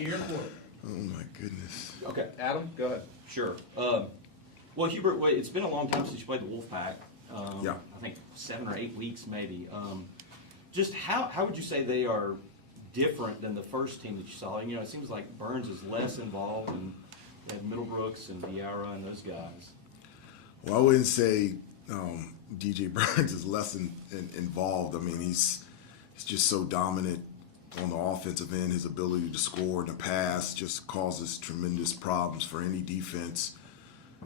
Your quote. Oh my goodness. Okay, Adam, go ahead. Sure. Well, Hubert, it's been a long time since you played the Wolfpack. Yeah. I think 7 or 8 weeks maybe. Just how would you say they are different than the first team that you saw? You know, it seems like Burns is less involved, and you had Middlebrooks and Diarra and those guys. Well, I wouldn't say DJ Burns is less involved. I mean, he's just so dominant on the offensive end. His ability to score and to pass just causes tremendous problems for any defense.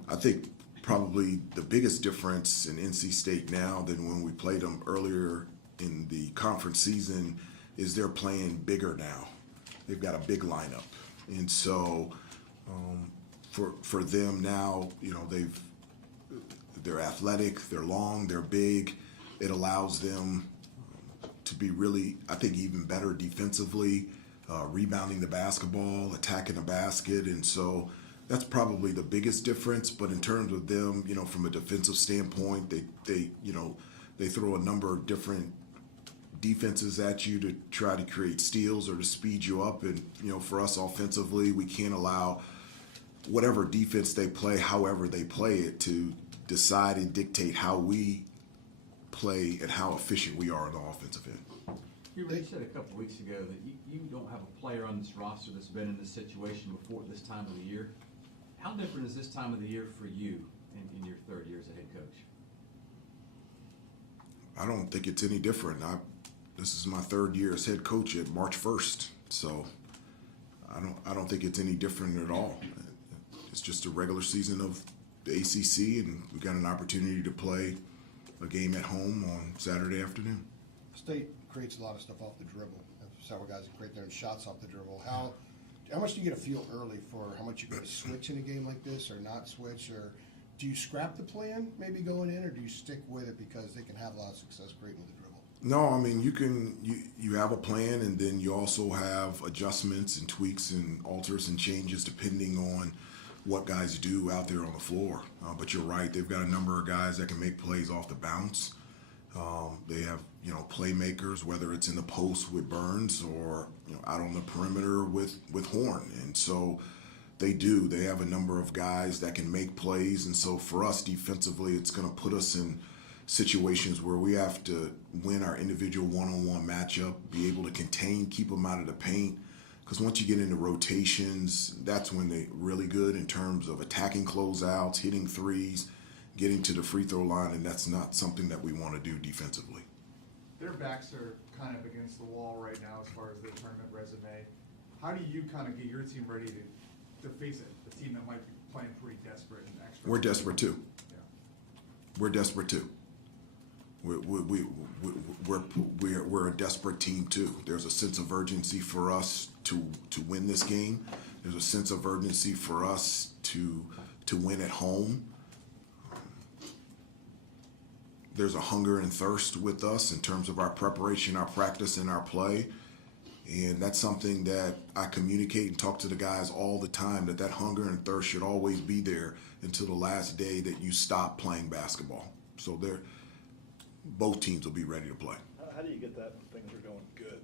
I think probably the biggest difference in NC State now than when we played them earlier in the conference season is they're playing bigger now. They've got a big lineup. And so for them now, you know, they're athletic, they're long, they're big. It allows them to be really, I think, even better defensively, rebounding the basketball, attacking the basket. And so that's probably the biggest difference. But in terms of them, you know, from a defensive standpoint, they throw a number of different defenses at you to try to create steals or to speed you up. And, you know, for us offensively, we can't allow whatever defense they play, however they play it, to decide and dictate how we play and how efficient we are on the offensive end. You said a couple weeks ago that you don't have a player on this roster that's been in this situation before this time of the year. How different is this time of the year for you in your third year as a head coach? I don't think it's any different. This is my third year as head coach at March 1st, so I don't think it's any different at all. It's just a regular season of the ACC, and we got an opportunity to play a game at home on Saturday afternoon. State creates a lot of stuff off the dribble. Several guys that create their own shots off the dribble. How much do you get a feel early for how much you're going to switch in a game like this or not switch? Or do you scrap the plan maybe going in, or do you stick with it because they can have a lot of success creating with the dribble? No, I mean, you have a plan, and then you also have adjustments and tweaks and alters and changes depending on what guys do out there on the floor. But you're right, they've got a number of guys that can make plays off the bounce. They have, you know, playmakers, whether it's in the post with Burns or, you know, out on the perimeter with Horn. And so they have a number of guys that can make plays. And so for us defensively, it's going to put us in situations where we have to win our individual one-on-one matchup, be able to contain, keep them out of the paint. Because once you get into rotations, that's when they're really good in terms of attacking closeouts, hitting threes, getting to the free throw line, and that's not something that we want to do defensively. Their backs are kind of against the wall right now as far as their tournament resume. How do you kind of get your team ready to face a team that might be playing pretty desperate and extra? We're desperate too. Yeah. We're desperate too. We're a desperate team too. There's a sense of urgency for us to win this game. There's a sense of urgency for us to win at home. There's a hunger and thirst with us in terms of our preparation, our practice, and our play. And that's something that I communicate and talk to the guys all the time, that hunger and thirst should always be there until the last day that you stop playing basketball. So both teams will be ready to play. How do you get that when things are going good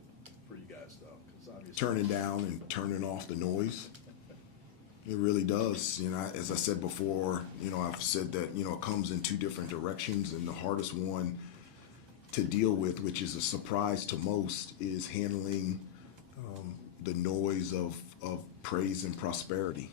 for you guys, though? 'Cause obviously Turning down and turning off the noise. It really does. You know, as I said before, you know, I've said that, you know, it comes in two different directions, and the hardest one to deal with, which is a surprise to most, is handling the noise of praise and prosperity,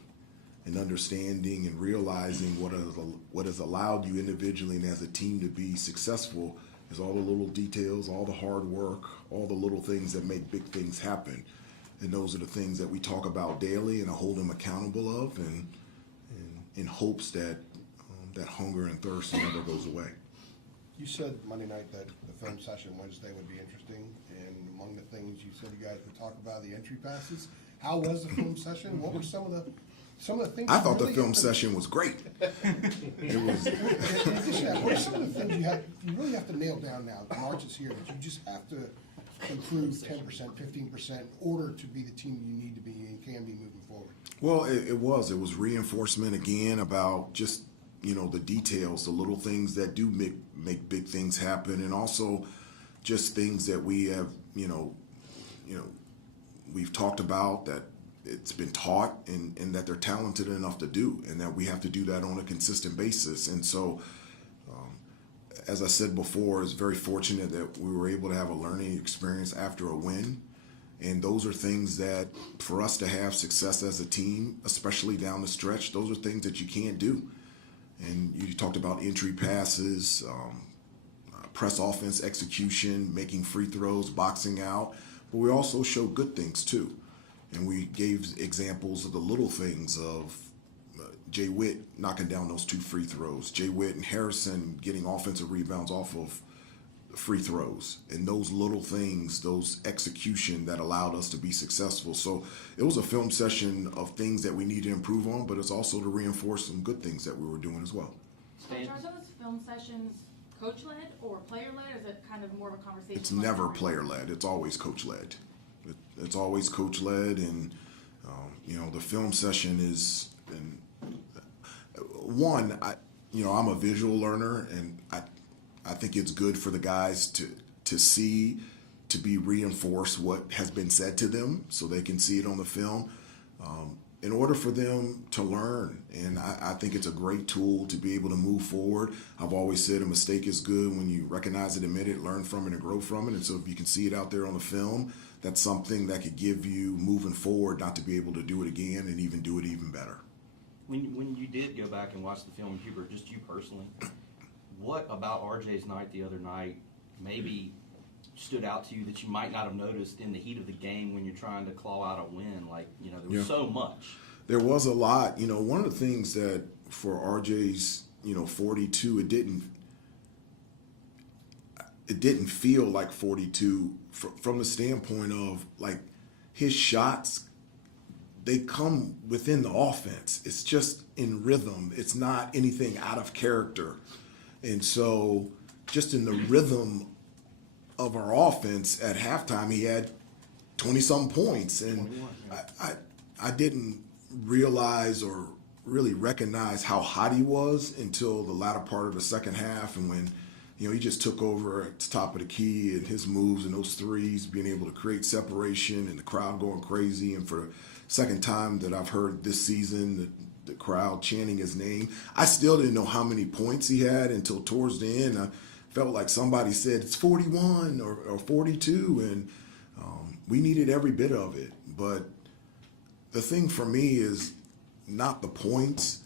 and understanding and realizing what has allowed you individually and as a team to be successful is all the little details, all the hard work, all the little things that make big things happen. And those are the things that we talk about daily and I hold them accountable of, and in hopes that that hunger and thirst never goes away. You said Monday night that the film session Wednesday would be interesting, and among the things you said you guys would talk about the entry passes. How was the film session? What were some of the things? I thought the film session was great. It was. In addition to that, what are some of the things you really have to nail down now? March is here, but you just have to improve 10%, 15% in order to be the team you need to be and can be moving forward. Well, it was reinforcement again about just, you know, the details, the little things that do make big things happen, and also just things that we have, you know, we've talked about that it's been taught and that they're talented enough to do, and that we have to do that on a consistent basis. And so, as I said before, it's very fortunate that we were able to have a learning experience after a win. And those are things that, for us to have success as a team, especially down the stretch, those are things that you can't do. And you talked about entry passes, press offense execution, making free throws, boxing out. But we also showed good things too. And we gave examples of the little things of Jay Witt knocking down those 2 free throws, Jay Witt and Harrison getting offensive rebounds off of free throws, and those little things, those execution that allowed us to be successful. So it was a film session of things that we need to improve on, but it's also to reinforce some good things that we were doing as well. Coach, are those film sessions coach-led or player-led, or is it kind of more of a conversation? It's never player-led. It's always coach-led. It's always coach-led, and the film session is, and one, I'm a visual learner, and I think it's good for the guys to see, to be reinforced what has been said to them, so they can see it on the film, in order for them to learn. And I think it's a great tool to be able to move forward. I've always said a mistake is good when you recognize it, admit it, learn from it, and grow from it. And so if you can see it out there on the film, that's something that could give you, moving forward, not to be able to do it again and even do it even better. When you did go back and watch the film, Hubert, just you personally, what about RJ's night the other night maybe stood out to you that you might not have noticed in the heat of the game when you're trying to claw out a win? Like, there was so much. There was a lot. One of the things that for RJ's, 42, it didn't feel like 42 from the standpoint of, like, his shots, they come within the offense. It's just in rhythm. It's not anything out of character. And so just in the rhythm of our offense at halftime, he had 20-some points. And I didn't realize or really recognize how hot he was until the latter part of the second half. And when, he just took over at the top of the key, and his moves and those threes, being able to create separation and the crowd going crazy. And for the second time that I've heard this season, the crowd chanting his name. I still didn't know how many points he had until towards the end. I felt like somebody said it's 41 or 42, and we needed every bit of it. But the thing for me is not the points.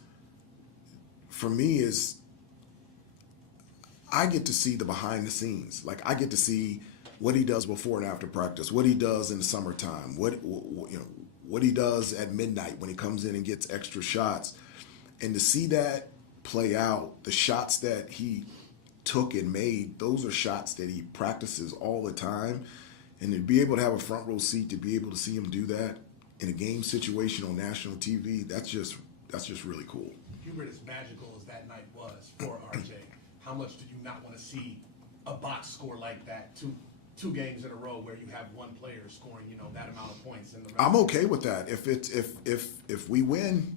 For me is I get to see the behind the scenes. Like, I get to see what he does before and after practice, what he does in the summertime, what he does at midnight when he comes in and gets extra shots. And to see that play out, the shots that he took and made, those are shots that he practices all the time. And to be able to have a front row seat, to be able to see him do that in a game situation on national TV, that's just really cool. Hubert, as magical as that night was for RJ, how much did you not want to see a box score like that two games in a row where you have one player scoring, that amount of points in the rest? I'm okay with that. If we win,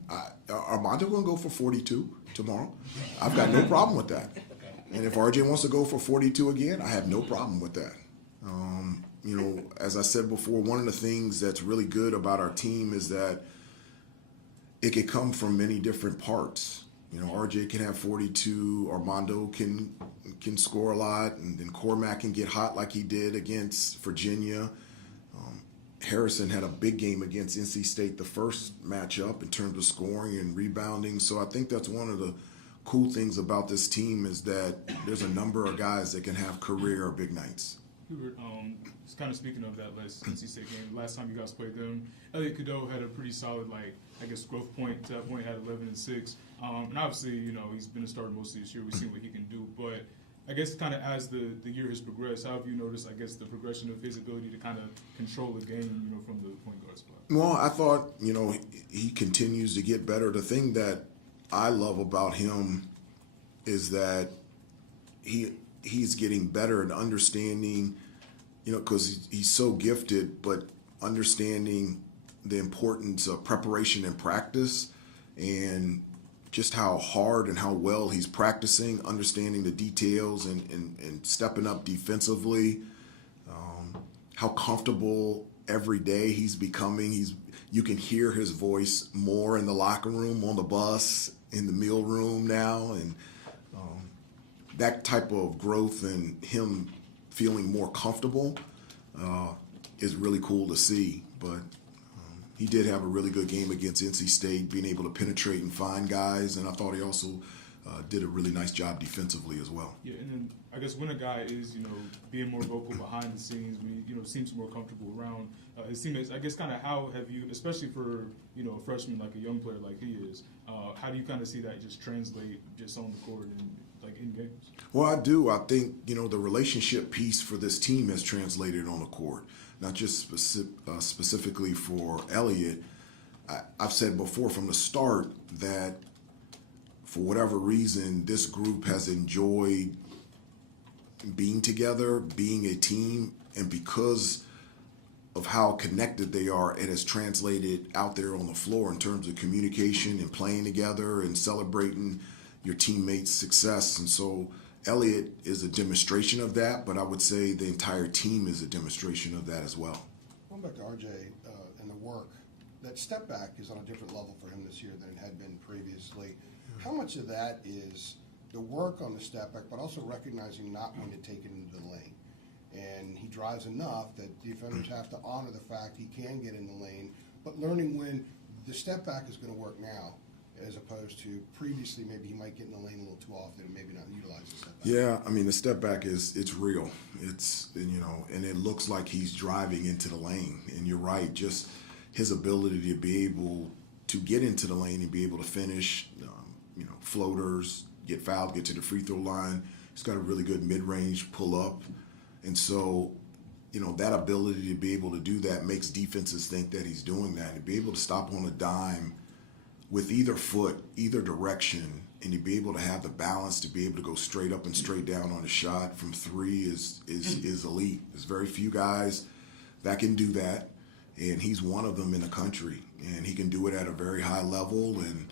Armando gonna go for 42 tomorrow. I've got no problem with that. And if RJ wants to go for 42 again, I have no problem with that. As I said before, one of the things that's really good about our team is that it could come from many different parts. RJ can have 42, Armando can score a lot, and then Cormac can get hot like he did against Virginia. Harrison had a big game against NC State the first matchup in terms of scoring and rebounding. So I think that's one of the cool things about this team, is that there's a number of guys that can have career big nights. Hubert, just kind of speaking of that last NC State game, last time you guys played them, Elliot Cadeau had a pretty solid, growth point. To that point, had 11 and 6. And obviously, he's been a starter most of this year. We've seen what he can do. But I guess kind of as the year has progressed, how have you noticed, the progression of his ability to kind of control the game, from the point guard spot? Well, I thought, he continues to get better. The thing that I love about him is that he's getting better at understanding, because he's so gifted, but understanding the importance of preparation and practice, and just how hard and how well he's practicing, understanding the details and stepping up defensively, how comfortable every day he's becoming. you can hear his voice more in the locker room, on the bus, in the meal room now, and that type of growth and him feeling more comfortable is really cool to see. But he did have a really good game against NC State, being able to penetrate and find guys, and I thought he also did a really nice job defensively as well. Yeah, and then I guess when a guy is, being more vocal behind the scenes, when he, seems more comfortable around his teammates, I guess kind of how have you, especially for, a freshman, like a young player like he is, how do you kind of see that just translate just on the court and like in games? Well, I do. I think, the relationship piece for this team has translated on the court, not just specifically for Elliott. I've said before from the start that for whatever reason, this group has enjoyed being together, being a team, and because of how connected they are, it has translated out there on the floor in terms of communication and playing together and celebrating your teammates' success. And so Elliott is a demonstration of that, but I would say the entire team is a demonstration of that as well. Going back to RJ and the work, that step back is on a different level for him this year than it had been previously. How much of that is the work on the step back, but also recognizing not when to take it into the lane? And he drives enough that defenders have to honor the fact he can get in the lane, but learning when the step back is going to work now, as opposed to previously maybe he might get in the lane a little too often and maybe not utilize the step back. Yeah, I mean, the step back it's real. It's, and it looks like he's driving into the lane. And you're right, just his ability to be able to get into the lane and be able to finish, floaters, get fouled, get to the free throw line. He's got a really good mid-range pull-up. And so, that ability to be able to do that makes defenses think that he's doing that. And to be able to stop on a dime with either foot, either direction, and to be able to have the balance to be able to go straight up and straight down on a shot from three is elite. There's very few guys that can do that, and he's one of them in the country. And he can do it at a very high level, and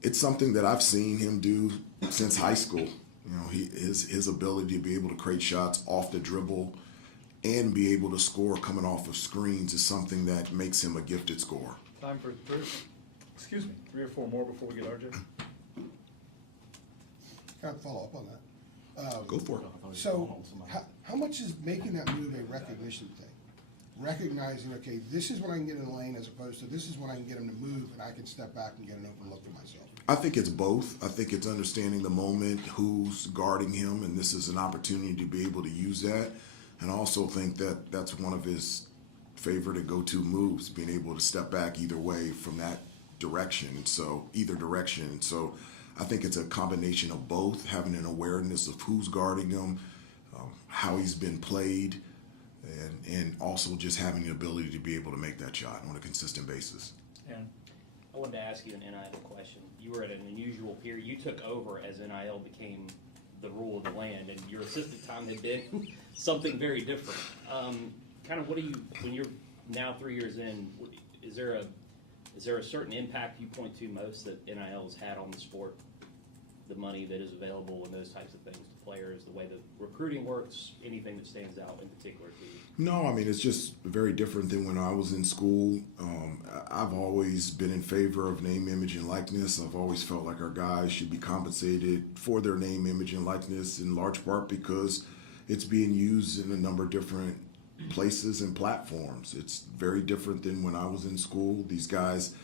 it's something that I've seen him do since high school. His ability to be able to create shots off the dribble and be able to score coming off of screens is something that makes him a gifted scorer. Time for three or four more before we get RJ. Kind of follow up on that. Go for it. So how much is making that move a recognition thing? Recognizing, okay, this is when I can get in the lane as opposed to this is when I can get him to move and I can step back and get an open look to myself. I think it's both. I think it's understanding the moment, who's guarding him, and this is an opportunity to be able to use that. And I also think that that's one of his favorite go-to moves, being able to step back either way from that direction. And so either direction. And so I think it's a combination of both, having an awareness of who's guarding him, how he's been played, and also just having the ability to be able to make that shot on a consistent basis. And I wanted to ask you an NIL question. You were at an unusual period. You took over as NIL became the rule of the land, and your assistant time had been something very different. Kind of what do you, when you're now 3 years in, is there a certain impact you point to most that NIL has had on the sport? The money that is available and those types of things to players, the way the recruiting works, anything that stands out in particular to you? No, I mean, it's just very different than when I was in school. I've always been in favor of name, image, and likeness. I've always felt like our guys should be compensated for their name, image, and likeness, in large part because it's being used in a number of different places and platforms. It's very different than when I was in school. These guys,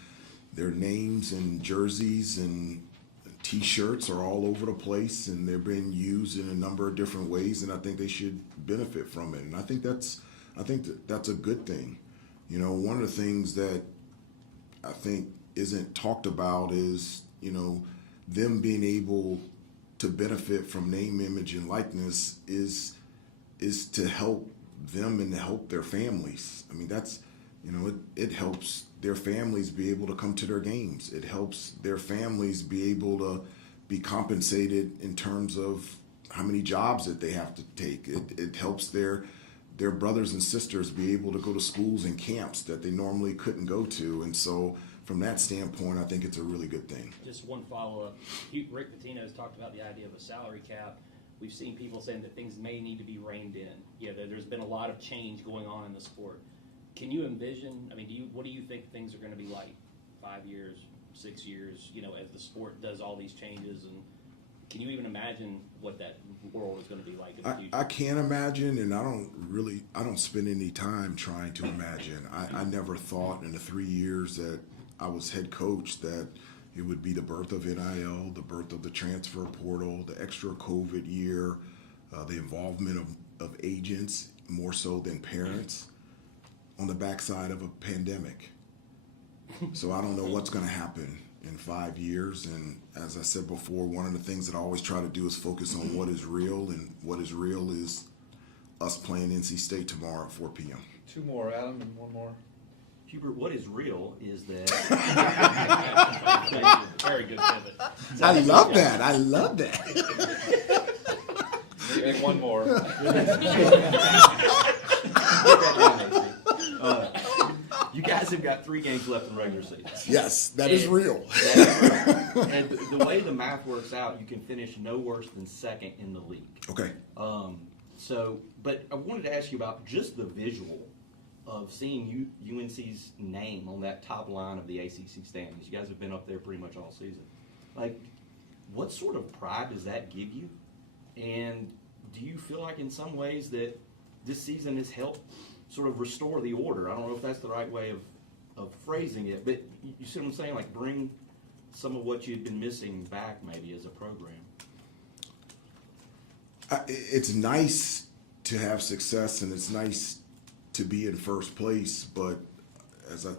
their names and jerseys and T-shirts are all over the place, and they're being used in a number of different ways, and I think they should benefit from it. And I think that's a good thing. One of the things that I think isn't talked about is, them being able to benefit from name, image, and likeness is to help them and to help their families. I mean, that's, it helps their families be able to come to their games. It helps their families be able to be compensated in terms of how many jobs that they have to take. It helps their brothers and sisters be able to go to schools and camps that they normally couldn't go to. And so from that standpoint, I think it's a really good thing. Just one follow-up. Rick Pitino has talked about the idea of a salary cap. We've seen people saying that things may need to be reined in. There's been a lot of change going on in the sport. Can you envision, I mean, what do you think things are going to be like 5 years, 6 years, as the sport does all these changes? And can you even imagine what that world is going to be like in the future? I can't imagine, and I don't spend any time trying to imagine. I never thought in the 3 years that I was head coach that it would be the birth of NIL, the birth of the transfer portal, the extra COVID year, the involvement of agents more so than parents on the backside of a pandemic. So I don't know what's going to happen in 5 years. And as I said before, one of the things that I always try to do is focus on what is real, and what is real is us playing NC State tomorrow at 4 p.m. 2 more, Adam, and 1 more. Hubert, what is real is that. Thank you. Very good pivot. I love that. I love that. And 1 more. You guys have got 3 games left in regular season. Yes, that is real. And the way the math works out, you can finish no worse than second in the league. Okay. But I wanted to ask you about just the visual of seeing UNC's name on that top line of the ACC standings. You guys have been up there pretty much all season. Like, what sort of pride does that give you? And do you feel like in some ways that this season has helped sort of restore the order? I don't know if that's the right way of phrasing it, but you see what I'm saying? Like, bring some of what you've been missing back maybe as a program. It's nice to have success, and it's nice to be in first place, but as I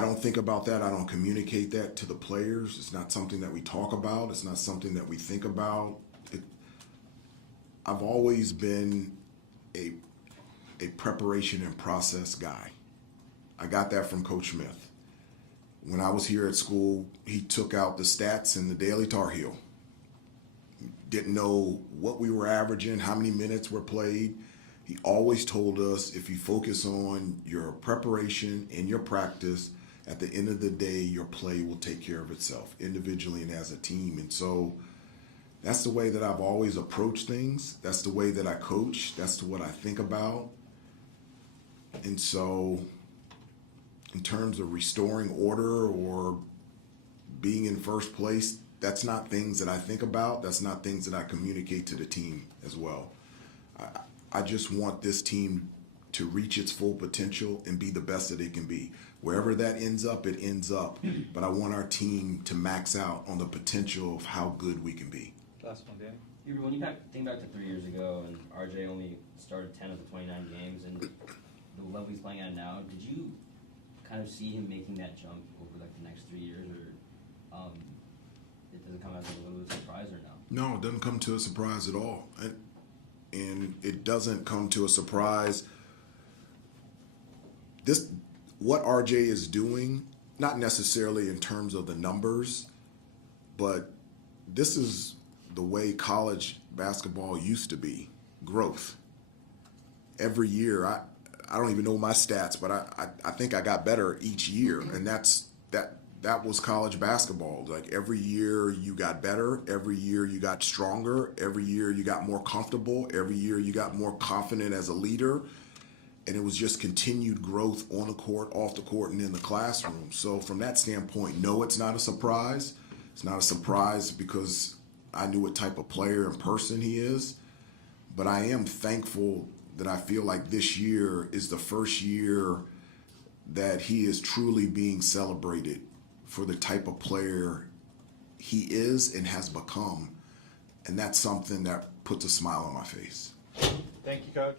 don't think about that. I don't communicate that to the players. It's not something that we talk about. It's not something that we think about. I've always been a preparation and process guy. I got that from Coach Smith. When I was here at school, he took out the stats in the Daily Tar Heel. Didn't know what we were averaging, how many minutes were played. He always told us, if you focus on your preparation and your practice, at the end of the day, your play will take care of itself, individually and as a team. And so that's the way that I've always approached things. That's the way that I coach. That's what I think about. And so in terms of restoring order or being in first place, that's not things that I think about. That's not things that I communicate to the team as well. I just want this team to reach its full potential and be the best that it can be. Wherever that ends up, it ends up. But I want our team to max out on the potential of how good we can be. Last one, Dan. Hubert, when you think back to 3 years ago and RJ only started 10 of the 29 games and the level he's playing at now, did you kind of see him making that jump over like the next 3 years, or does it come as a little bit of a surprise or no? No, it doesn't come to a surprise at all. And it doesn't come to a surprise. What RJ is doing, not necessarily in terms of the numbers, but this is the way college basketball used to be, growth. Every year, I don't even know my stats, but I think I got better each year, and that was college basketball. Like, every year you got better, every year you got stronger, every year you got more comfortable, every year you got more confident as a leader, and it was just continued growth on the court, off the court, and in the classroom. So from that standpoint, no, it's not a surprise. It's not a surprise because I knew what type of player and person he is, but I am thankful that I feel like this year is the first year that he is truly being celebrated for the type of player he is and has become. And that's something that puts a smile on my face. Thank you, Coach.